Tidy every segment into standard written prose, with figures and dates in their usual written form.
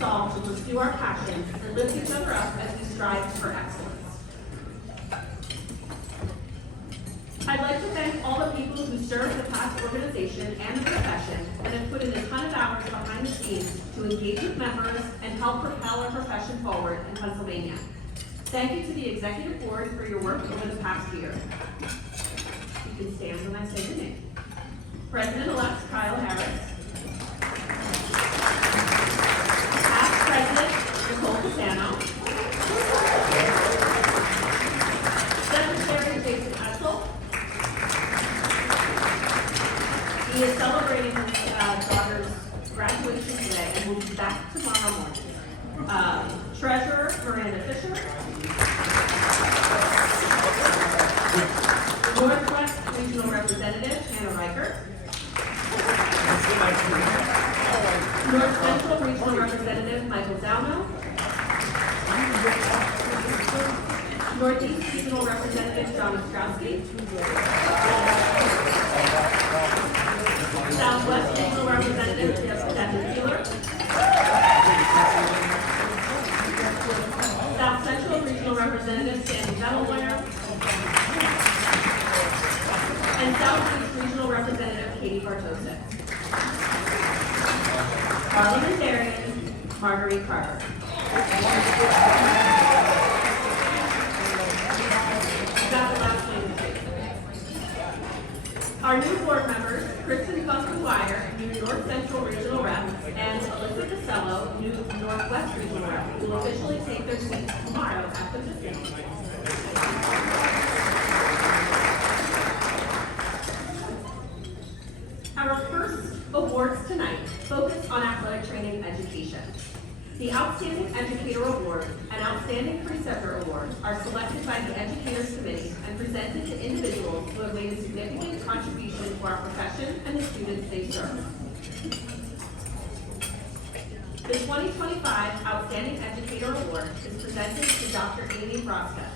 resolve to pursue our passions and lift each other up as we strive for excellence. I'd like to thank all the people who serve the PATS organization and the profession and have put in a ton of hours behind the scenes to engage with members and help propel our profession forward in Pennsylvania. Thank you to the Executive Board for your work over the past year. You can stand when I say your name. President-elect Kyle Harris. Past President Nicole Pisano. Secretary Jason Etzel. He is celebrating his daughter's graduation today and will be back tomorrow morning. Treasurer Miranda Fisher. Northwest Regional Representative Hannah Reichert. North Central Regional Representative Michael Zauno. Northeast Regional Representative John Ostrowski. Southwest Regional Representative Devin Keeler. South Central Regional Representative Sandy Moyer. And Southeast Regional Representative Katie Bartosik. Parliamentarian Marguerite Carter. Got the last name straight. Our new board members, Kristen Moyer, new North Central Regional Rep, and Alyssa DiCesaro, new Northwest Regional Rep, will officially take their seats tomorrow after this meeting. Our first awards tonight focus on athletic training education. The Outstanding Educator Award and Outstanding Preceptor Award are selected by the Educators Committee and presented to individuals who have made a significant contribution to our profession and the students they serve. The 2025 Outstanding Educator Award is presented to Dr. Amy Broszka.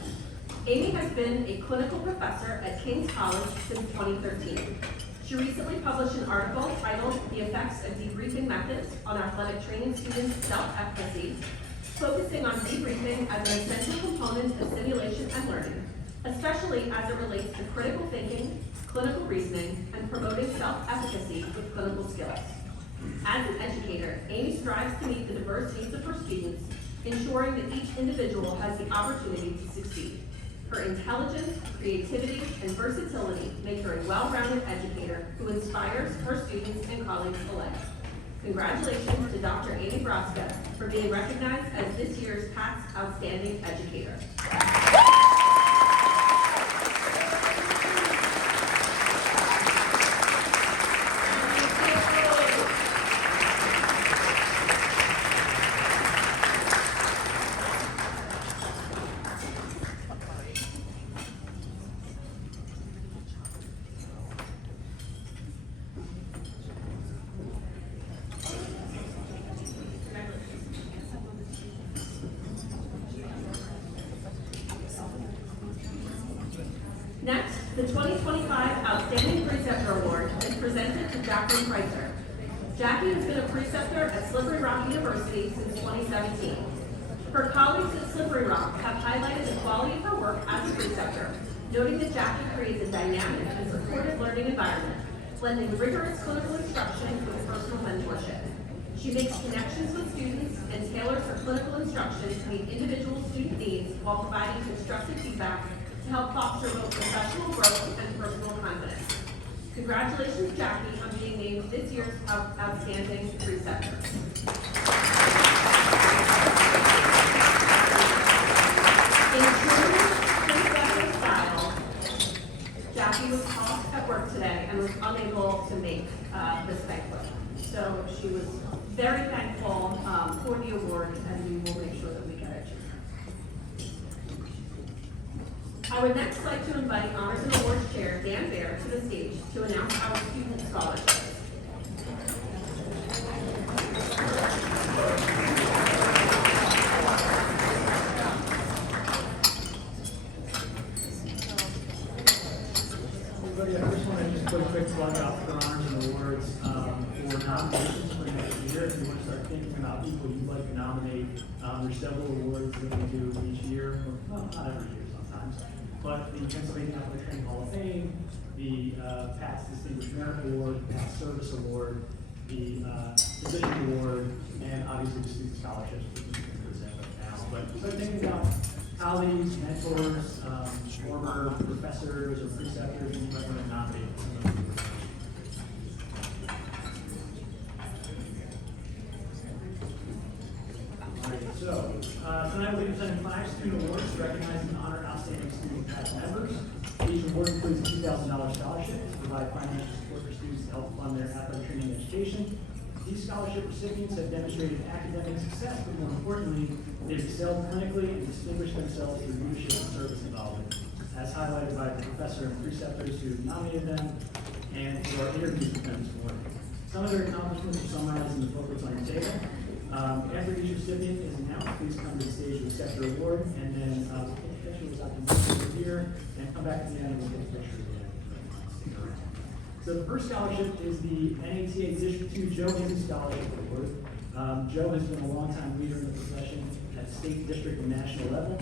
Amy has been a clinical professor at King's College since 2013. She recently published an article titled "The Effects of Debriefing Methods on Athletic Training Students' Self-Efficacy," focusing on debriefing as an essential component of simulation and learning, especially as it relates to critical thinking, clinical reasoning, and promoting self-efficacy with clinical skills. As an educator, Amy strives to meet the diverse needs of her students, ensuring that each individual has the opportunity to succeed. Her intelligence, creativity, and versatility make her a well-rounded educator who inspires her students and colleagues alike. Congratulations to Dr. Amy Broszka for being recognized as this year's PATS Outstanding Educator. Next, the 2025 Outstanding Preceptor Award is presented to Jacqueline Crytzer. Jackie has been a preceptor at Slippery Rock University since 2017. Her colleagues at Slippery Rock have highlighted the quality of her work as a preceptor, noting that Jackie creates a dynamic and supportive learning environment, blending rigorous clinical instruction with personal mentorship. She makes connections with students and tailors her clinical instruction to meet individual student needs while providing constructive feedback to help foster both professional growth and personal confidence. Congratulations, Jackie, on being named this year's Outstanding Preceptor. In true preceptor style, Jackie was off at work today and was unable to make this banquet. So she was very thankful for the award, and we will make sure that we get it. I would next like to invite Honors and Awards Chair Dan Baer to the stage to announce our student scholarships. Everybody, I just want to put a quick plug out for Honors and Awards for nominations for next year. If you want to start thinking about people people you'd like to nominate. There's several awards that we do each year, well, not every year sometimes, but the Pennsylvania Athletic Training Hall of Fame, the PATS Distinguished Merit Award, PATS Service Award, the Position Award, and obviously the Student Scholarships, which we can present right now. But so thinking about colleagues, mentors, former professors or preceptors, and you might want to nominate. So, tonight we'll be presenting 5 student awards recognizing and honor outstanding student PATS members. Each award includes a $2,000 scholarship to provide financial support for students to help fund their athletic training and education. These scholarship recipients have demonstrated academic success, but more importantly, they've excelled clinically and distinguished themselves through leadership and service involvement, as highlighted by the professor and preceptors who nominated them and who are interviewed with them this morning. Some of their accomplishments are summarized in the booklets on your table. After each recipient is announced, please come to the stage to accept their award, and then we'll take a picture with Zaccagnini here, and come back at the end and we'll take a picture again. Stick around. So the first scholarship is the NATA District 2 Joe Izzy Scholarship Award. Joe has been a longtime leader in the profession at state, district, and national level.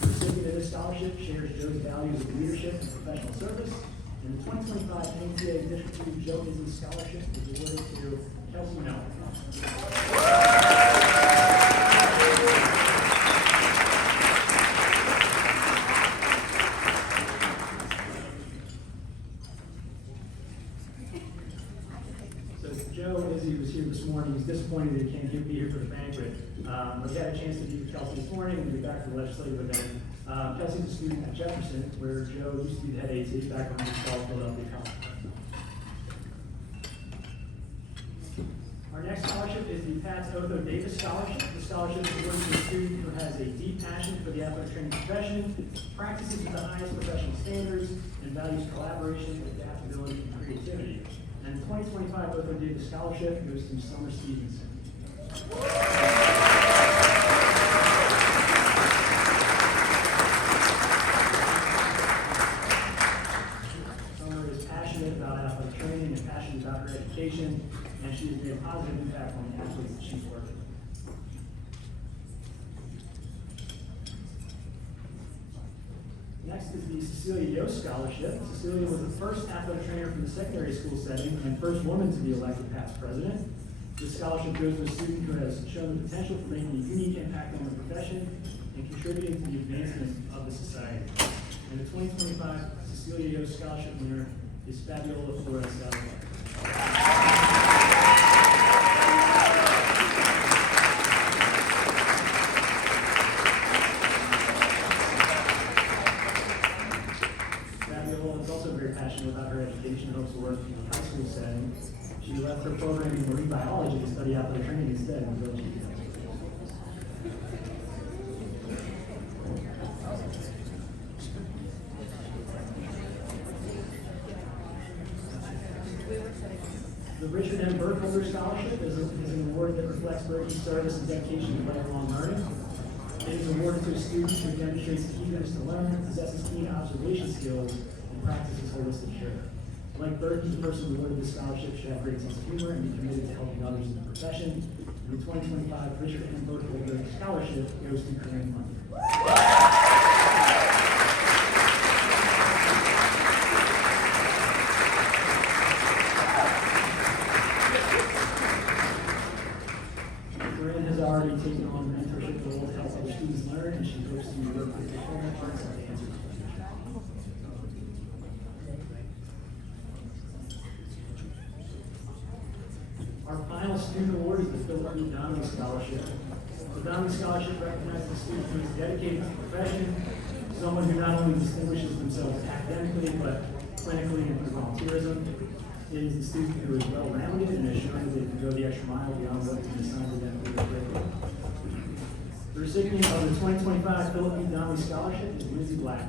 The recipient of this scholarship shares Joe's values of leadership and professional service, and the 2025 NATA District 2 Joe Izzy Scholarship is awarded to Kelsey Miller. Joe, as he was here this morning, he's disappointed that he can't be here for the banquet. But he had a chance to meet with Kelsey this morning and be back for the legislative event. Kelsey's a student at Jefferson, where Joe used to be the head AT back when he was called Philadelphia College. Our next scholarship is the PATS Otho Davis Scholarship. The scholarship is awarded to a student who has a deep passion for the athletic training profession, practices with the highest professional standards, and values collaboration, adaptability, and creativity. And the 2025 Otho Davis Scholarship goes to Summer Stevenson. Summer is passionate about athletic training and passionate about her education, and she has made a positive impact on the athletes that she's working with. Next is the Cecilia Yost Scholarship. Cecilia was the first athletic trainer from the secondary school setting and first woman to be elected PATS president. This scholarship goes to a student who has shown the potential for making a unique impact on the profession and contributing to the advancement of the society. And the 2025 Cecilia Yost Scholarship winner is Fabiola Flores Salazar. Passionate about her education, hopes to work in the high school setting. She left her program in marine biology to study athletic training instead in the village. The Richard M. Burkholder Scholarship is an award that reflects Berkey's service and dedication to lifelong learning. It is awarded to a student who demonstrates eagerness to learn, possesses keen observation skills, practices holistic care. Like Berkey, the person who awarded this scholarship should have great sense of humor and be committed to helping others in the profession. And the 2025 Richard M. Burkholder Scholarship goes to Corinne Munder. Corinne has already taken on mentorship roles to help other students learn, and she hopes to work with performing arts and dance. Our final student award is the Philip E. Donnelly Scholarship. The Donnelly Scholarship recognizes a student who is dedicated to the profession, someone who not only distinguishes themselves academically, but clinically and through volunteerism. It is a student who is well-rounded and has shown that they can go the extra mile beyond what has been assigned to them through their curriculum. The recipient of the 2025 Philip E. Donnelly Scholarship is Lindsay Black.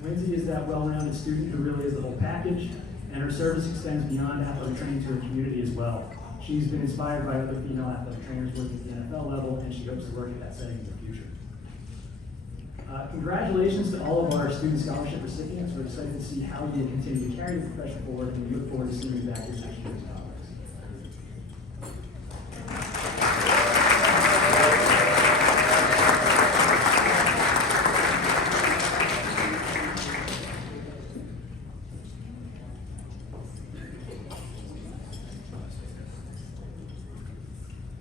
Lindsay is that well-rounded student who really is the whole package, and her service extends beyond athletic training to her community as well. She's been inspired by other female athletic trainers working at the NFL level, and she hopes to work at that setting in the future. Congratulations to all of our student scholarship recipients. We're excited to see how you will continue to carry the profession forward, and we look forward to seeing you back in next year's college.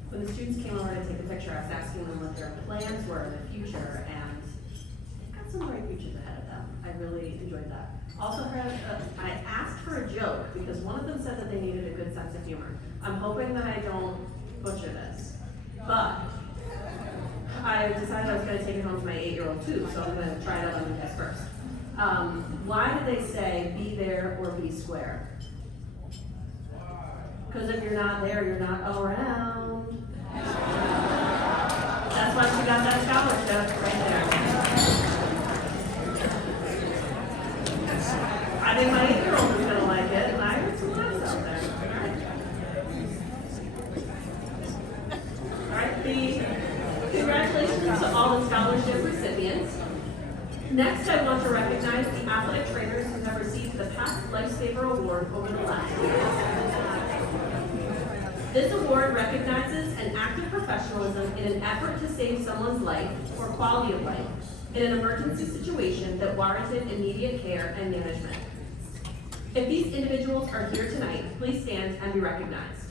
When the students came over to take a picture, I was asking them what their plans were in the future, and they've got some bright futures ahead of them. I really enjoyed that. Also heard, I asked for a joke because one of them said that they needed a good sense of humor. I'm hoping that I don't butcher this, but I decided I was going to take it home to my 8-year-old too, so I'm going to try it out on you guys first. Why did they say be there or be square? Because if you're not there, you're not around. That's why she got that scholarship right there. I think my 8-year-old is going to like it, and I heard some laughs out there. All right, congratulations to all the scholarship recipients. Next, I want to recognize the athletic trainers who have received the PATS Lifesaver Award over the last year. This award recognizes an act of professionalism in an effort to save someone's life or quality of life in an emergency situation that warranted immediate care and management. If these individuals are here tonight, please stand and be recognized.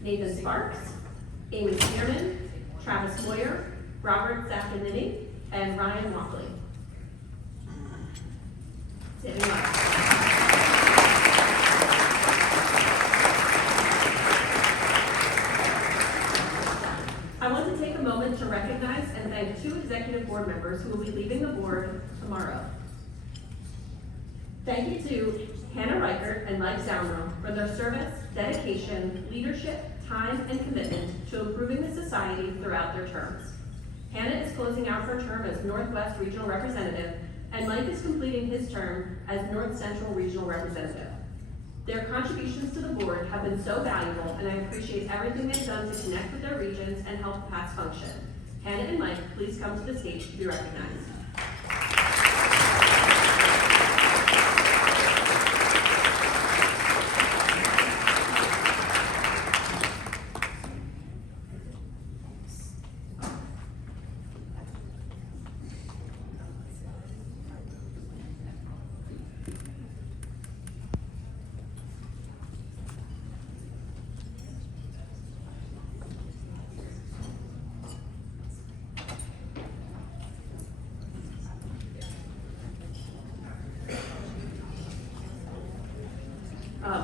Nathan Sparks, Amy Spearman, Travis Moyer, Robert Zaccagnini, and Ryan Wockley. Standing up. I want to take a moment to recognize and thank 2 executive board members who will be leaving the board tomorrow. Thank you to Hannah Reichert and Lifesaver for their service, dedication, leadership, time, and commitment to improving the society throughout their terms. Hannah is closing out her term as Northwest Regional Representative, and Mike is completing his term as North Central Regional Representative. Their contributions to the board have been so valuable, and I appreciate everything they've done to connect with their regions and help PATS function. Hannah and Mike, please come to the stage to be recognized.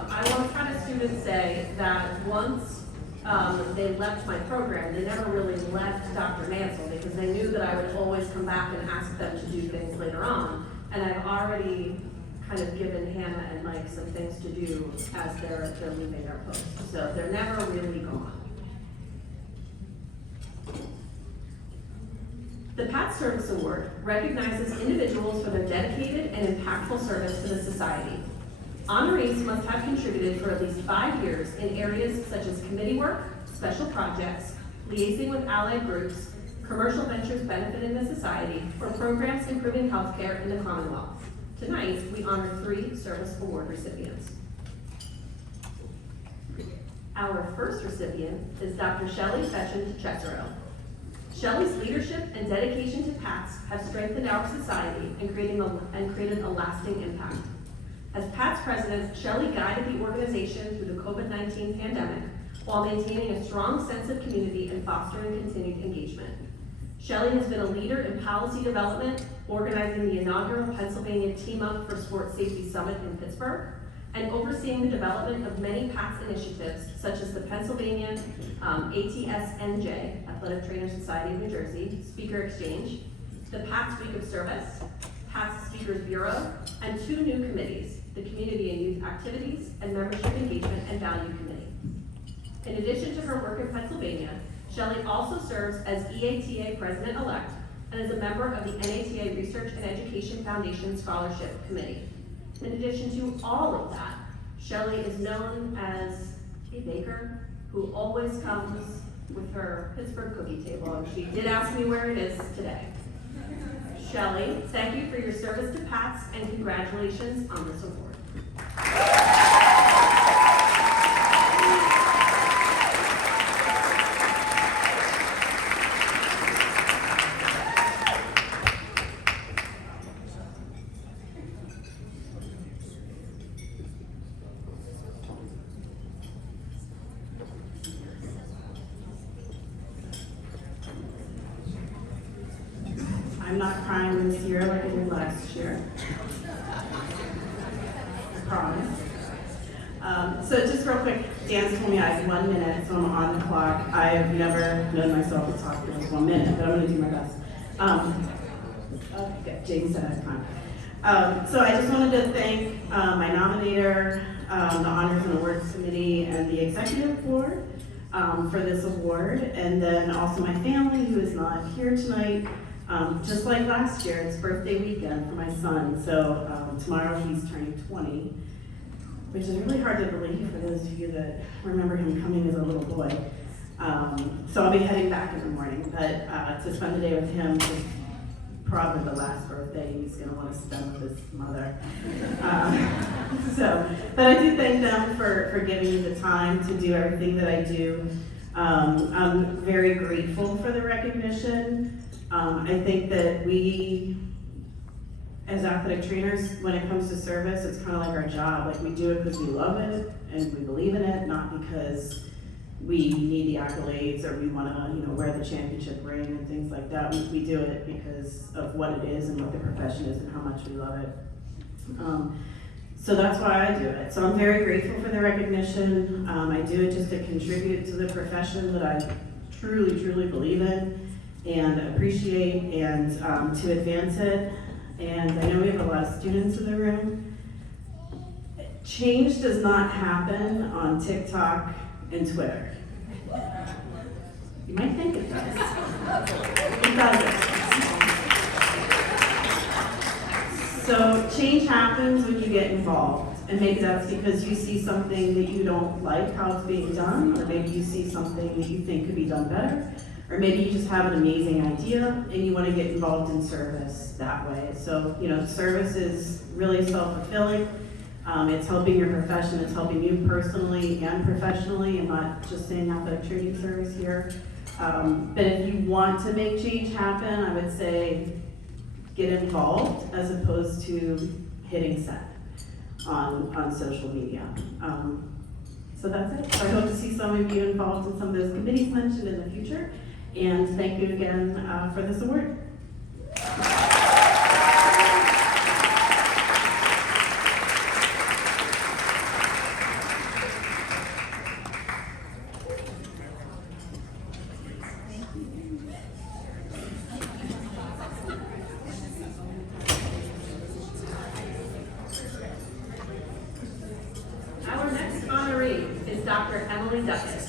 I once had a student say that once they left my program, they never really left Dr. Mansell because they knew that I would always come back and ask them to do things later on. And I've already kind of given Hannah and Mike some things to do as they're leaving their post. So they're never really gone. The PATS Service Award recognizes individuals for their dedicated and impactful service to the society. Honorees must have contributed for at least 5 years in areas such as committee work, special projects, liaising with allied groups, commercial ventures benefiting the society, or programs improving healthcare in the Commonwealth. Tonight, we honor 3 Service Award recipients. Our first recipient is Dr. Shelly Fetchen DiCesaro. Shelly's leadership and dedication to PATS have strengthened our society and created a lasting impact. As PATS president, Shelly guided the organization through the COVID-19 pandemic while maintaining a strong sense of community and fostering continued engagement. Shelly has been a leader in policy development, organizing the inaugural Pennsylvania Team Up for Sports Safety Summit in Pittsburgh, and overseeing the development of many PATS initiatives, such as the Pennsylvania ATSNJ, Athletic Trainers Society of New Jersey, Speaker Exchange, the PATS Week of Service, PATS Speakers Bureau, and 2 new committees, the Community and Youth Activities and Membership Engagement and Value Committee. In addition to her work in Pennsylvania, Shelly also serves as EATA President-elect and is a member of the NATA Research and Education Foundation Scholarship Committee. In addition to all of that, Shelly is known as a baker who always comes with her Pittsburgh cookie table, and she did ask me where it is today. Shelly, thank you for your service to PATS and congratulations on this award. I'm not crying this year like I did last year. I promise. So just real quick, Dan told me I have 1 minute, so I'm on the clock. I've never known myself to talk for just 1 minute, but I'm gonna do my best. Okay, James said I had time. So I just wanted to thank my nominator, the Honors and Awards Committee, and the Executive Board for this award, and then also my family who is not here tonight. Just like last year, it's birthday weekend for my son, so tomorrow he's turning 20, which is really hard to believe for those of you that remember him coming as a little boy. So I'll be heading back in the morning, but to spend the day with him is probably the last birthday he's going to want to spend with his mother. But I do thank them for giving me the time to do everything that I do. I'm very grateful for the recognition. I think that we, as athletic trainers, when it comes to service, it's kind of like our job. Like, we do it because we love it and we believe in it, not because we need the accolades or we want to, wear the championship ring and things like that. We do it because of what it is and what the profession is and how much we love it. So that's why I do it. So I'm very grateful for the recognition. I do it just to contribute to the profession that I truly, truly believe in and appreciate, and to advance it. And I know we have a lot of students in the room. Change does not happen on TikTok and Twitter. You might think it does. It doesn't. So change happens when you get involved. And maybe that's because you see something that you don't like how it's being done, or maybe you see something that you think could be done better. Or maybe you just have an amazing idea and you want to get involved in service that way. So, service is really self-fulfilling. It's helping your profession, it's helping you personally and professionally. I'm not just saying athletic training service here. But if you want to make change happen, I would say get involved as opposed to hitting send on social media. So that's it. So I hope to see some of you involved in some of those committees mentioned in the future. And thank you again for this award. Our next honoree is Dr. Duckett.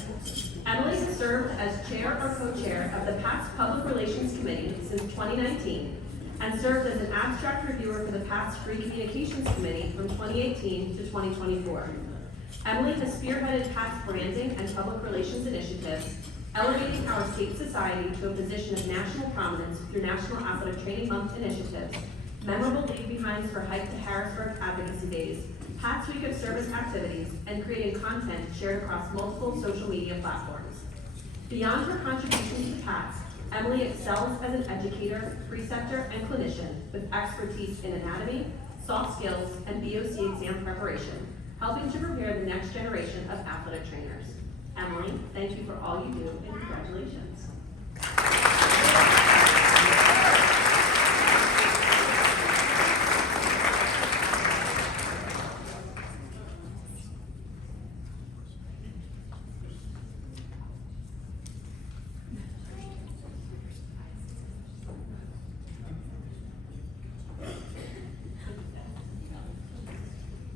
Emily has served as chair or co-chair of the PATS Public Relations Committee since 2019 and served as an abstract reviewer for the PATS Free Communications Committee from 2018 to 2024. Emily has spearheaded PATS branding and public relations initiatives, elevating our state society to a position of national prominence through National Athletic Training Month initiatives, memorable leave-behinds for Hike to Harrisburg Advocacy Days, PATS Week of Service activities, and creating content shared across multiple social media platforms. Beyond her contributions to PATS, Emily excels as an educator, preceptor, and clinician with expertise in anatomy, soft skills, and BOC exam preparation, helping to prepare the next generation of athletic trainers. Emily, thank you for all you do, and congratulations.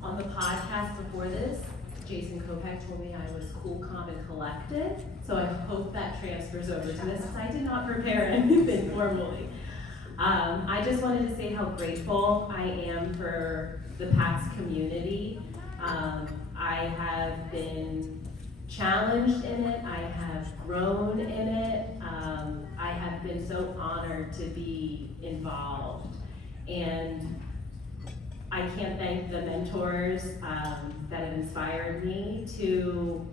On the podcast before this, Jason Kopeck told me I was cool, calm, and collected, so I hope that transfers over to this, because I did not prepare anything formally. I just wanted to say how grateful I am for the PATS community. I have been challenged in it, I have grown in it. I have been so honored to be involved. And I can't thank the mentors that have inspired me to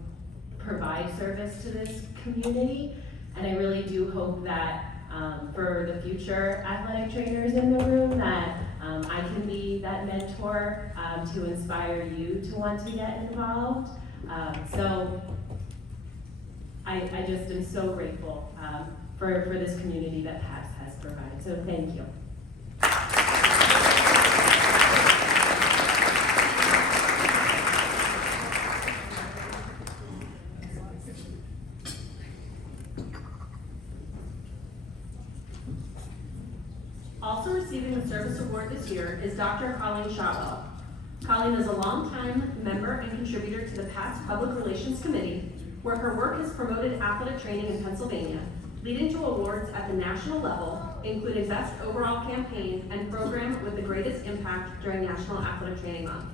provide service to this community. And I really do hope that for the future athletic trainers in the room that I can be that mentor to inspire you to want to get involved. So I just am so grateful for this community that PATS has provided. So thank you. Also receiving the service award this year is Dr. Colleen Shotwell. Colleen is a longtime member and contributor to the PATS Public Relations Committee, where her work has promoted athletic training in Pennsylvania, leading to awards at the national level, including Best Overall Campaign and Program with the Greatest Impact during National Athletic Training Month.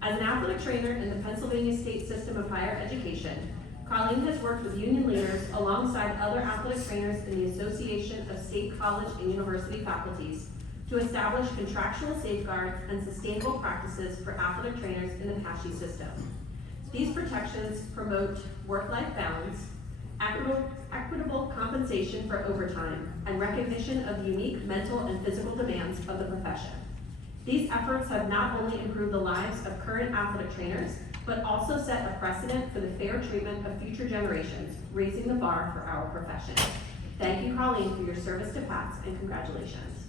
As an athletic trainer in the Pennsylvania State System of Higher Education, Colleen has worked with union leaders alongside other athletic trainers in the Association of State College and University Faculties to establish contractual safeguards and sustainable practices for athletic trainers in the PASHE system. These protections promote work-life balance, equitable compensation for overtime, and recognition of the unique mental and physical demands of the profession. These efforts have not only improved the lives of current athletic trainers, but also set a precedent for the fair treatment of future generations, raising the bar for our profession. Thank you, Colleen, for your service to PATS, and congratulations.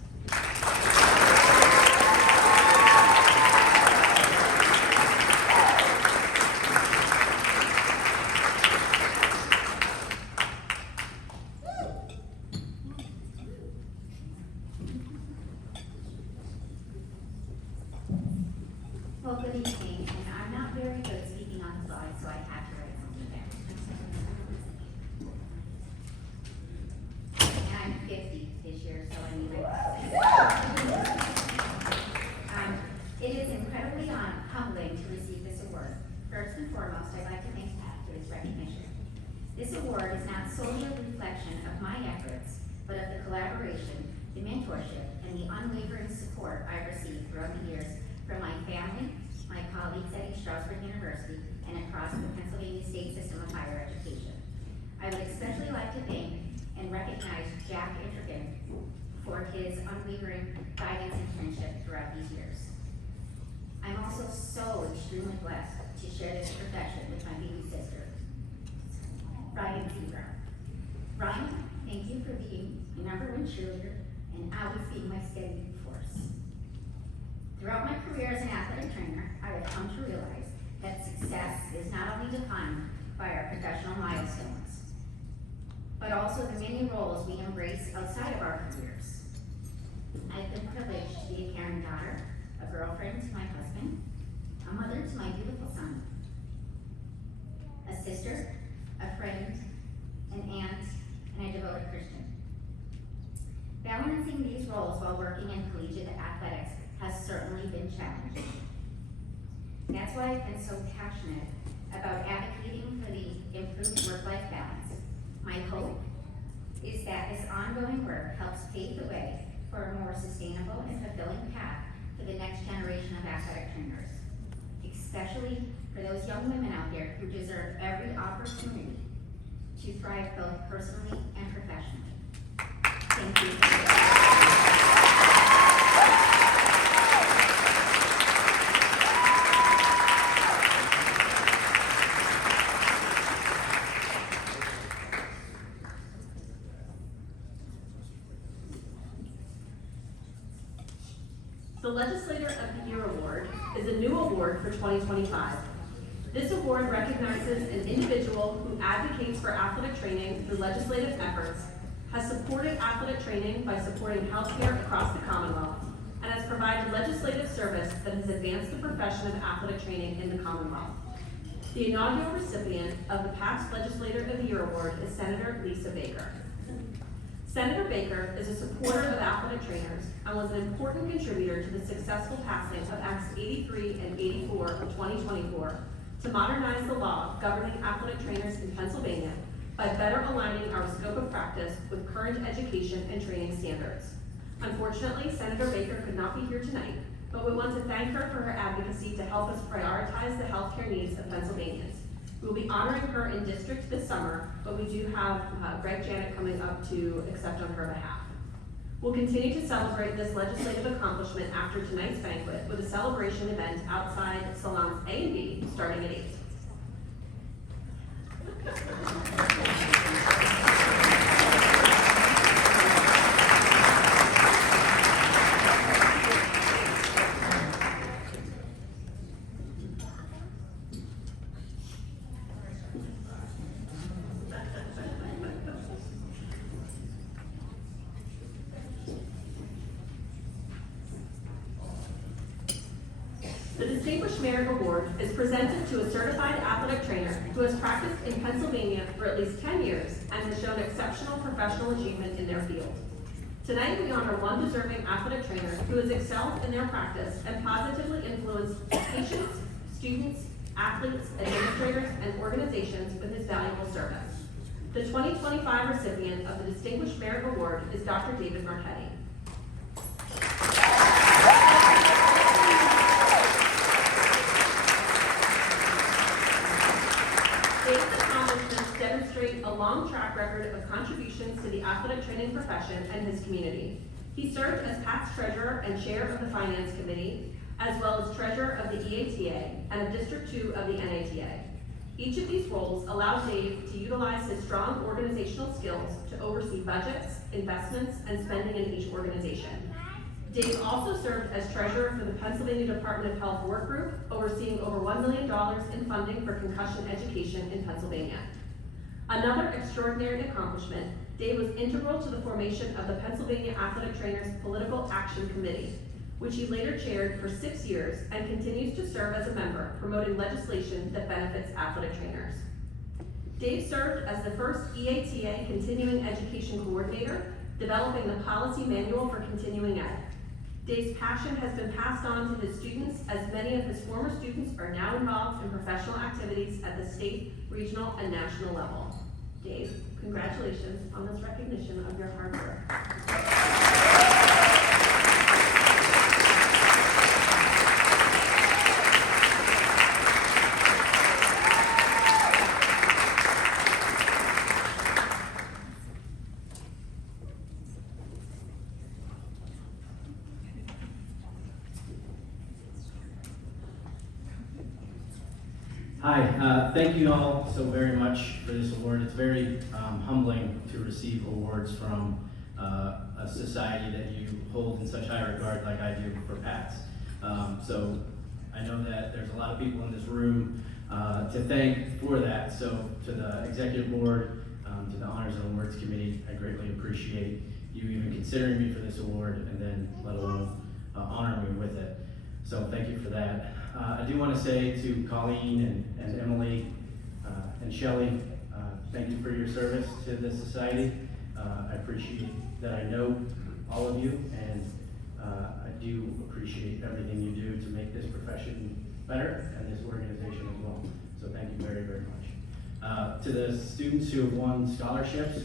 Well, good evening, and I'm not very good speaking on the slide, so I have to write something down. And I'm 50 this year, so I need my glasses. It is incredibly humbling to receive this award. First and foremost, I'd like to thank Pat for his recognition. This award is not solely a reflection of my efforts, but of the collaboration, the mentorship, and the unwavering support I've received throughout the years from my family, my colleagues at East Stroudsburg University, and across the Pennsylvania State System of Higher Education. I would especially like to thank and recognize Jacqueline for his unwavering guidance and friendship throughout these years. I'm also so extremely blessed to share this profession with my baby sister, Ryan Seabrown. Ryan, thank you for being my #1 cheerleader and always being my steady force. Throughout my career as an athletic trainer, I have come to realize that success is not only defined by our professional milestones, but also the many roles we embrace outside of our careers. I've been privileged to be a caring daughter, a girlfriend to my husband, a mother to my beautiful son, a sister, a friend, an aunt, and a devoted Christian. Balancing these roles while working in collegiate athletics has certainly been challenging. That's why I've been so passionate about advocating for the improved work-life balance. My hope is that this ongoing work helps pave the way for a more sustainable and fulfilling path for the next generation of athletic trainers, especially for those young women out there who deserve every opportunity to thrive both personally and professionally. Thank you. The Legislator of the Year Award is a new award for 2025. This award recognizes an individual who advocates for athletic training through legislative efforts, has supported athletic training by supporting healthcare across the Commonwealth, and has provided legislative service that has advanced the profession of athletic training in the Commonwealth. The inaugural recipient of the PATS Legislator of the Year Award is Senator Lisa Baker. Senator Baker is a supporter of athletic trainers and was an important contributor to the successful passing of Acts 83 and 84 of 2024, to modernize the law governing athletic trainers in Pennsylvania by better aligning our scope of practice with current education and training standards. Unfortunately, Senator Baker could not be here tonight, but we want to thank her for her advocacy to help us prioritize the healthcare needs of Pennsylvanians. We will be honoring her in district this summer, but we do have Greg Janet coming up to accept on her behalf. We'll continue to celebrate this legislative accomplishment after tonight's banquet with a celebration event outside Salons A and B starting at 8. The Distinguished Merit Award is presented to a certified athletic trainer who has practiced in Pennsylvania for at least 10 years and has shown exceptional professional achievement in their field. Tonight, we honor one deserving athletic trainer who has excelled in their practice and positively influenced patients, students, athletes, administrators, and organizations with his valuable service. The 2025 recipient of the Distinguished Merit Award is Dr. David Marchetti. David's accomplishments demonstrate a long track record of contributions to the athletic training profession and his community. He served as PATS treasurer and chair of the finance committee, as well as treasurer of the EATA and of District 2 of the NATA. Each of these roles allowed Dave to utilize his strong organizational skills to oversee budgets, investments, and spending in each organization. Dave also served as treasurer for the Pennsylvania Department of Health Work Group, overseeing over $1 million in funding for concussion education in Pennsylvania. Another extraordinary accomplishment, Dave was integral to the formation of the Pennsylvania Athletic Trainers Political Action Committee, which he later chaired for 6 years and continues to serve as a member, promoting legislation that benefits athletic trainers. Dave served as the first EATA continuing education coordinator, developing the policy manual for continuing ed. Dave's passion has been passed on to his students, as many of his former students are now involved in professional activities at the state, regional, and national level. Dave, congratulations on this recognition of your hard work. Hi, thank you all so very much for this award. It's very humbling to receive awards from a society that you hold in such high regard like I do for PATS. So I know that there's a lot of people in this room to thank for that. So to the executive board, to the Honors and Awards Committee, I greatly appreciate you even considering me for this award and then let alone honor me with it. So thank you for that. I do want to say to Colleen and Emily and Shelly, thank you for your service to this society. I appreciate that I know all of you, and I do appreciate everything you do to make this profession better and this organization as well. So thank you very, very much. To the students who have won scholarships,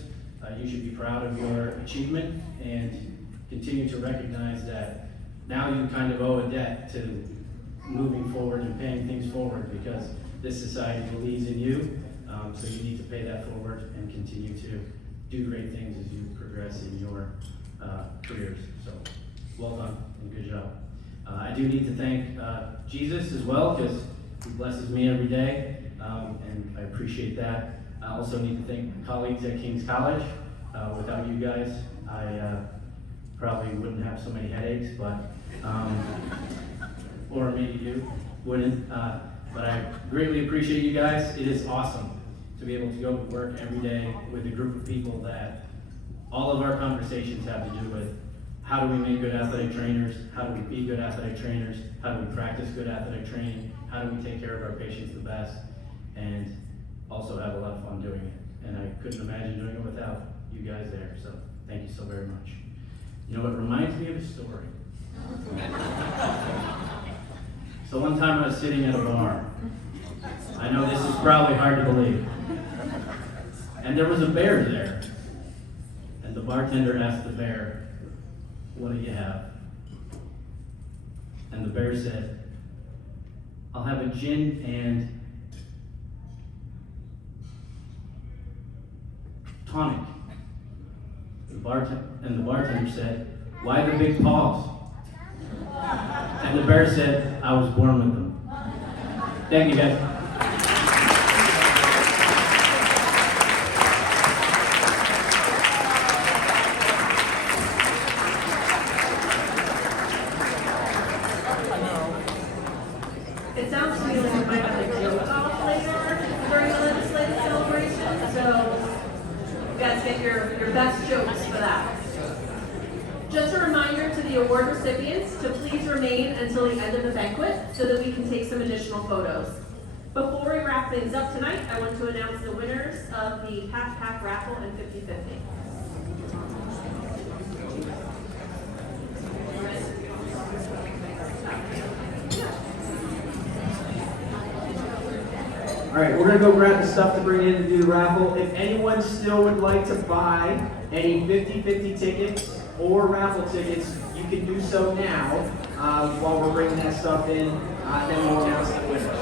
you should be proud of your achievement and continue to recognize that now you kind of owe a debt to moving forward and paying things forward, because this society believes in you, so you need to pay that forward and continue to do great things as you progress in your careers. So well done and good job. I do need to thank Jesus as well, because he blesses me every day, and I appreciate that. I also need to thank my colleagues at King's College. Without you guys, I probably wouldn't have so many headaches, but or maybe you wouldn't, but I greatly appreciate you guys. It is awesome to be able to go to work every day with a group of people that all of our conversations have to do with how do we make good athletic trainers, how do we be good athletic trainers, how do we practice good athletic training, how do we take care of our patients the best, and also have a lot of fun doing it. And I couldn't imagine doing it without you guys there, so thank you so very much. You know, it reminds me of a story. So one time I was sitting at a bar, I know this is probably hard to believe. And there was a bear there. And the bartender asked the bear, "What do you have?" And the bear said, "I'll have a gin and tonic." The bartender said, "Why the big paws?" And the bear said, "I was born with them." Thank you, guys. It sounds to me like we might have a joke off later during the legislative celebration, so you guys get your best jokes for that. Just a reminder to the award recipients to please remain until the end of the banquet so that we can take some additional photos. Before we wrap things up tonight, I want to announce the winners of the PATS Pack raffle and 50/50. All right, we're gonna go grab the stuff to bring in to do the raffle. If anyone still would like to buy any 50/50 tickets or raffle tickets, you can do so now while we're bringing that stuff in. Then we'll announce the winners.